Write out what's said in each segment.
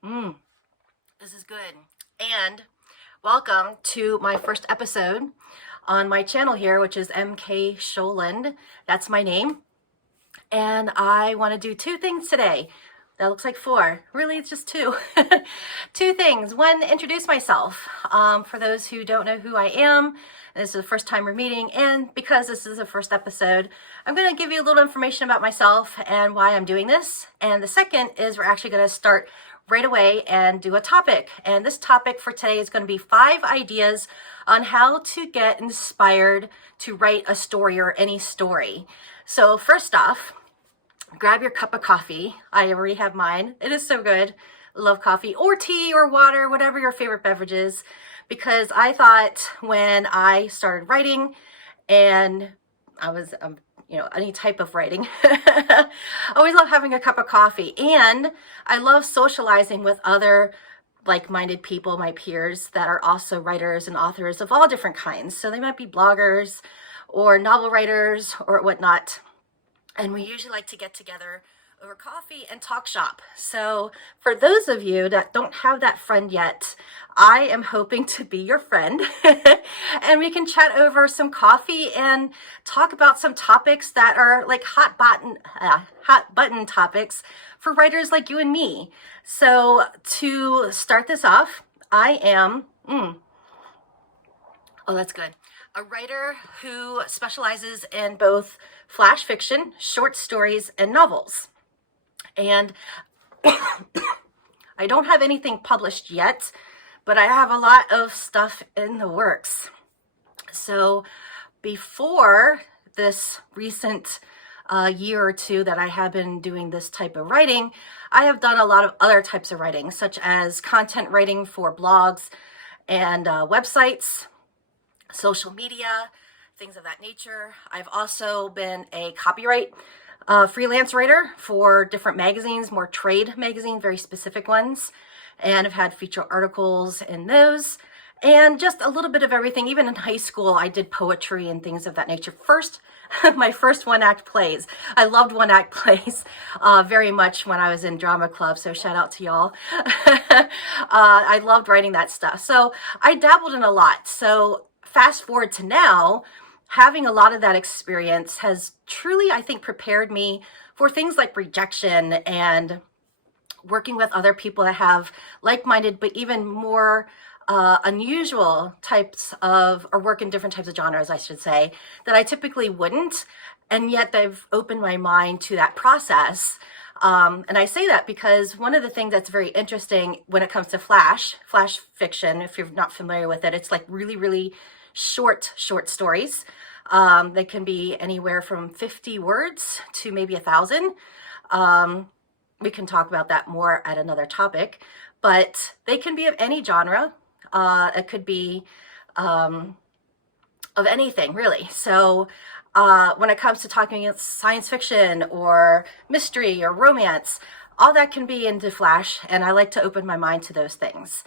This is good. And welcome to my first episode on my channel here, which is MKSholund. That's my name. And I want to do two things today. That looks like four. Really, it's just two. Two things. One, introduce myself. For those who don't know who I am, this is the first time we're meeting. And because this is the first episode, I'm going to give you a little information about myself and why I'm doing this. And the second is we're actually going to start right away and do a topic. And this topic for today is going to be 5 ideas on how to get inspired to write a story or any story. So first off, grab your cup of coffee. I already have mine. It is so good. Love coffee or tea or water, whatever your favorite beverage is, because I thought when I started writing and I was, any type of writing, I always love having a cup of coffee, and I love socializing with other like-minded people, my peers that are also writers and authors of all different kinds. So they might be bloggers or novel writers or whatnot. And we usually like to get together over coffee and talk shop. So for those of you that don't have that friend yet, I am hoping to be your friend and we can chat over some coffee and talk about some topics that are like hot button topics for writers like you and me. So to start this off, I am, that's good, a writer who specializes in both flash fiction, short stories, and novels. And I don't have anything published yet, but I have a lot of stuff in the works. So before this recent year or two that I have been doing this type of writing, I have done a lot of other types of writing, such as content writing for blogs and websites, social media, things of that nature. I've also been a copyright freelance writer for different magazines, more trade magazines, very specific ones, and I've had feature articles in those, and just a little bit of everything. Even in high school, I did poetry and things of that nature. My first one-act plays. I loved one-act plays very much when I was in drama club, so shout out to y'all. I loved writing that stuff. So I dabbled in a lot. So fast forward to now, having a lot of that experience has truly, I think, prepared me for things like rejection and working with other people that have like-minded, but even more unusual types of, or work in different types of genres, I should say, that I typically wouldn't. And yet they've opened my mind to that process. And I say that because one of the things that's very interesting when it comes to flash fiction, if you're not familiar with it, it's like really, really short stories. They can be anywhere from 50 words to maybe 1,000. We can talk about that more at another topic, but they can be of any genre. It could be of anything, really. So when it comes to talking science fiction or mystery or romance, all that can be into flash, and I like to open my mind to those things.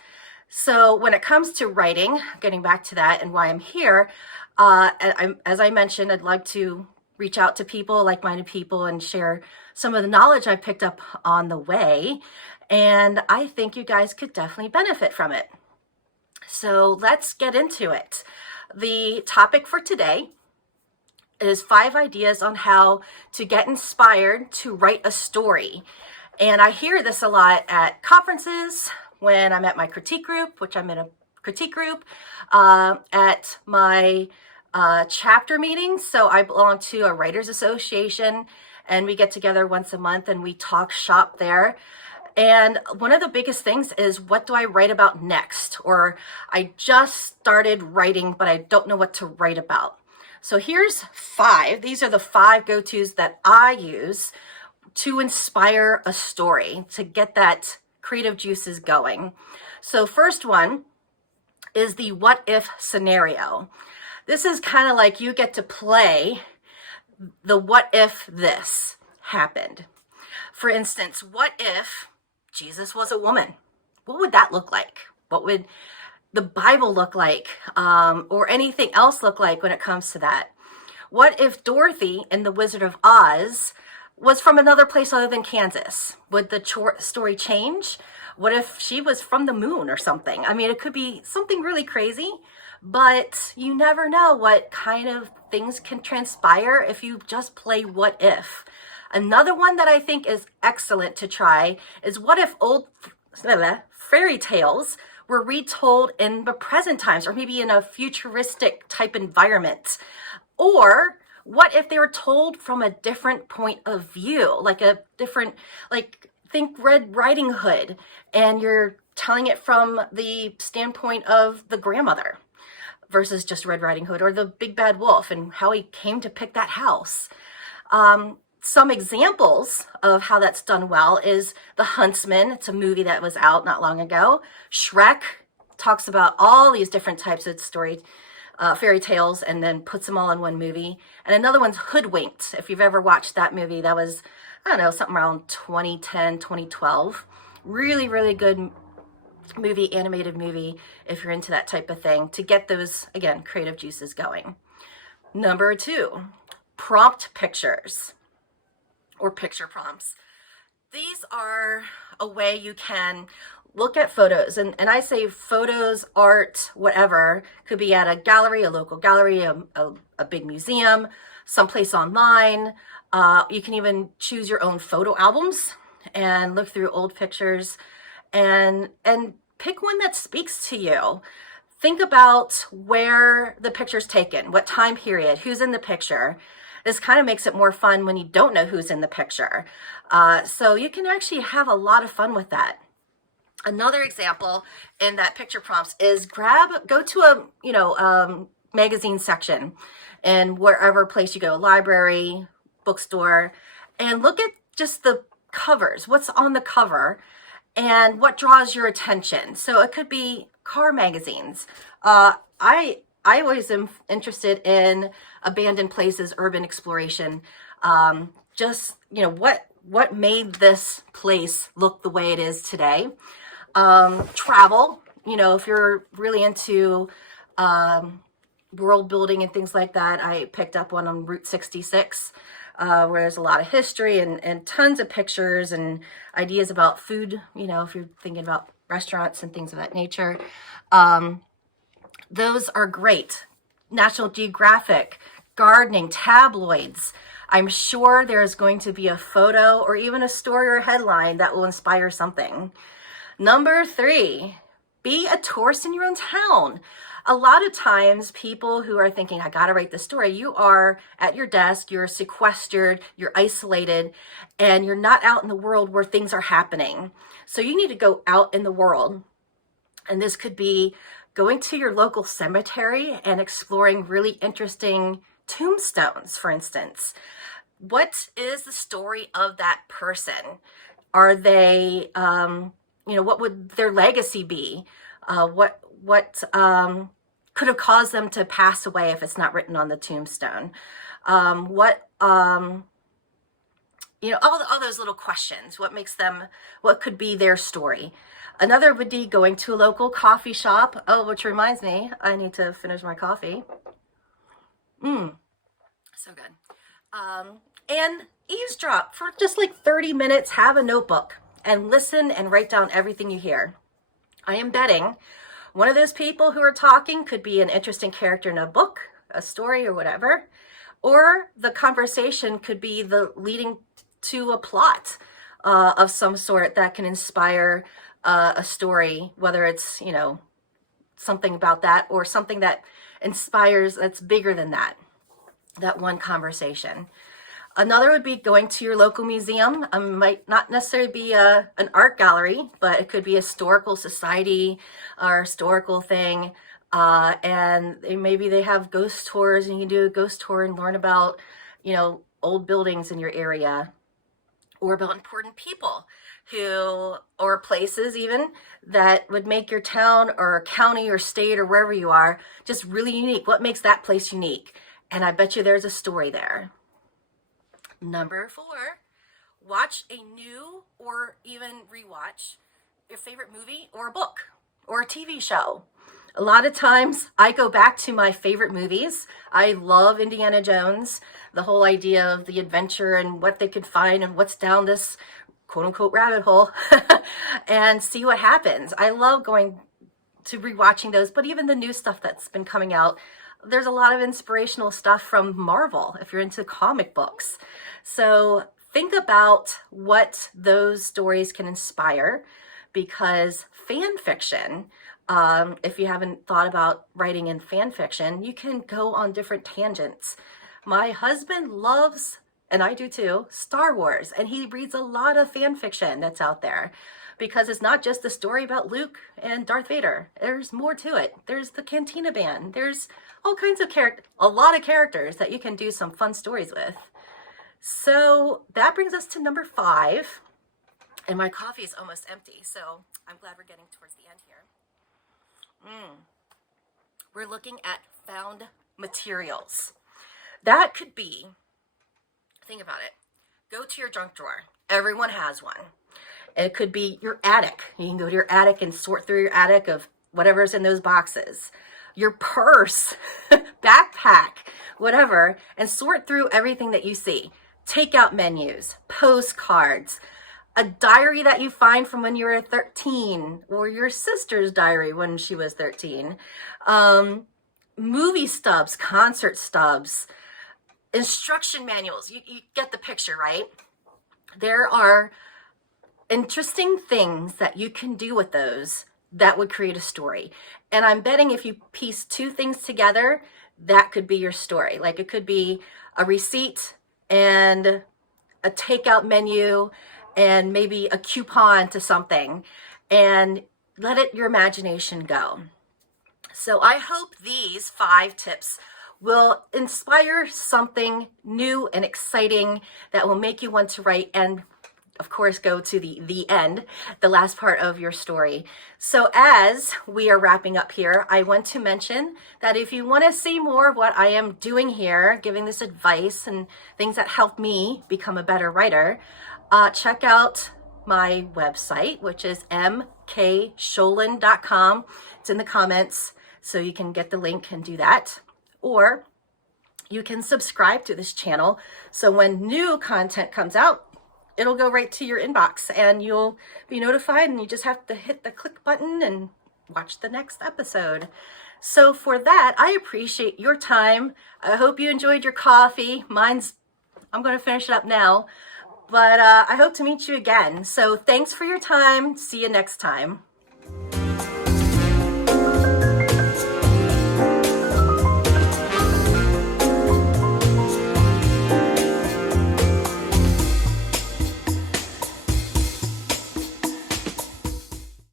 So when it comes to writing, getting back to that and why I'm here, as I mentioned, I'd like to reach out to people, like-minded people, and share some of the knowledge I picked up on the way. And I think you guys could definitely benefit from it. So let's get into it. The topic for today is 5 ideas on how to get inspired to write a story. And I hear this a lot at conferences, when I'm at my critique group, which I'm in a critique group, at my chapter meetings. So I belong to a writers association, and we get together once a month and we talk shop there. And one of the biggest things is, what do I write about next? Or I just started writing, but I don't know what to write about. So here's 5. These are the 5 go-tos that I use to inspire a story, to get that creative juices going. So first one is the what if scenario. This is kind of like you get to play the what if this happened. For instance, what if Jesus was a woman? What would that look like? What would the Bible look like? Or anything else look like when it comes to that? What if Dorothy in The Wizard of Oz was from another place other than Kansas? Would the story change? What if she was from the moon or something? I mean, it could be something really crazy, but you never know what kind of things can transpire if you just play what if. Another one that I think is excellent to try is what if old fairy tales were retold in the present times, or maybe in a futuristic type environment? Or what if they were told from a different point of view, like a different, like think Red Riding Hood, and you're telling it from the standpoint of the grandmother versus just Red Riding Hood, or the Big Bad Wolf and how he came to pick that house. Some examples of how that's done well is The Huntsman. It's a movie that was out not long ago. Shrek talks about all these different types of fairy tales, and then puts them all in one movie. And another one's Hoodwinked. If you've ever watched that movie, that was, I don't know, something around 2010, 2012. Really, really good movie, animated movie, if you're into that type of thing, to get those, again, creative juices going. Number 2, prompt pictures or picture prompts. These are a way you can look at photos, and I say photos, art, whatever, could be at a gallery, a local gallery, a big museum, someplace online. You can even choose your own photo albums and look through old pictures and pick one that speaks to you. Think about where the picture's taken, what time period, who's in the picture. This kind of makes it more fun when you don't know who's in the picture. So you can actually have a lot of fun with that. Another example in that picture prompts is go to a magazine section, and wherever place you go, library, bookstore, and look at just the covers, what's on the cover, and what draws your attention. So it could be car magazines. I always am interested in abandoned places, urban exploration. Just, what made this place look the way it is today. Travel, if you're really into world building and things like that. I picked up one on Route 66, where there's a lot of history and tons of pictures and ideas about food, if you're thinking about restaurants and things of that nature. Those are great. National Geographic, gardening, tabloids. I'm sure there's going to be a photo or even a story or a headline that will inspire something. Number 3, be a tourist in your own town. A lot of times people who are thinking, I gotta write this story, you are at your desk, you're sequestered, you're isolated, and you're not out in the world where things are happening. So you need to go out in the world. And this could be going to your local cemetery and exploring really interesting tombstones, for instance. What is the story of that person? Are they, what would their legacy be? What could have caused them to pass away if it's not written on the tombstone? All those little questions. What could be their story? Another would be going to a local coffee shop. Oh, which reminds me, I need to finish my coffee. So good. And eavesdrop for just like 30 minutes, have a notebook and listen and write down everything you hear. I am betting one of those people who are talking could be an interesting character in a book, a story, or whatever, or the conversation could be the leading to a plot of some sort that can inspire a story, whether it's, something about that or something that inspires that's bigger than that one conversation. Another would be going to your local museum. Might not necessarily be an art gallery, but it could be a historical society or historical thing. And maybe they have ghost tours, and you can do a ghost tour and learn about, old buildings in your area, or about important people or places even that would make your town or county or state or wherever you are just really unique. What makes that place unique? And I bet you there's a story there. Number 4, watch a new or even rewatch your favorite movie or a book or a TV show. A lot of times I go back to my favorite movies. I love Indiana Jones, the whole idea of the adventure and what they could find and what's down this quote unquote rabbit hole and see what happens. I love going to rewatching those, but even the new stuff that's been coming out, there's a lot of inspirational stuff from Marvel if you're into comic books. So think about what those stories can inspire, because fan fiction, if you haven't thought about writing in fan fiction, you can go on different tangents. My husband loves, and I do too, Star Wars, and he reads a lot of fan fiction that's out there, because it's not just a story about Luke and Darth Vader. There's more to it. There's the Cantina Band. There's all kinds of a lot of characters that you can do some fun stories with. So that brings us to number 5. And my coffee is almost empty, so I'm glad we're getting towards the end here. We're looking at found materials. That could be, think about it, go to your junk drawer. Everyone has one. It could be your attic. You can go to your attic and sort through your attic of whatever's in those boxes. Your purse, backpack, whatever, and sort through everything that you see. Takeout menus, postcards, a diary that you find from when you were 13, or your sister's diary when she was 13, movie stubs, concert stubs, instruction manuals. You get the picture, right? There are interesting things that you can do with those that would create a story. And I'm betting if you piece 2 things together, that could be your story. Like it could be a receipt and a takeout menu and maybe a coupon to something, and let your imagination go. So I hope these 5 tips will inspire something new and exciting that will make you want to write and, of course, go to the end, the last part of your story. So as we are wrapping up here, I want to mention that if you want to see more of what I am doing here, giving this advice and things that help me become a better writer, check out my website, which is MKSholund.com. It's in the comments, so you can get the link and do that. Or you can subscribe to this channel, so when new content comes out, it'll go right to your inbox and you'll be notified, and you just have to hit the click button and watch the next episode. So for that, I appreciate your time. I hope you enjoyed your coffee. I'm going to finish it up now, but I hope to meet you again. So thanks for your time. See you next time.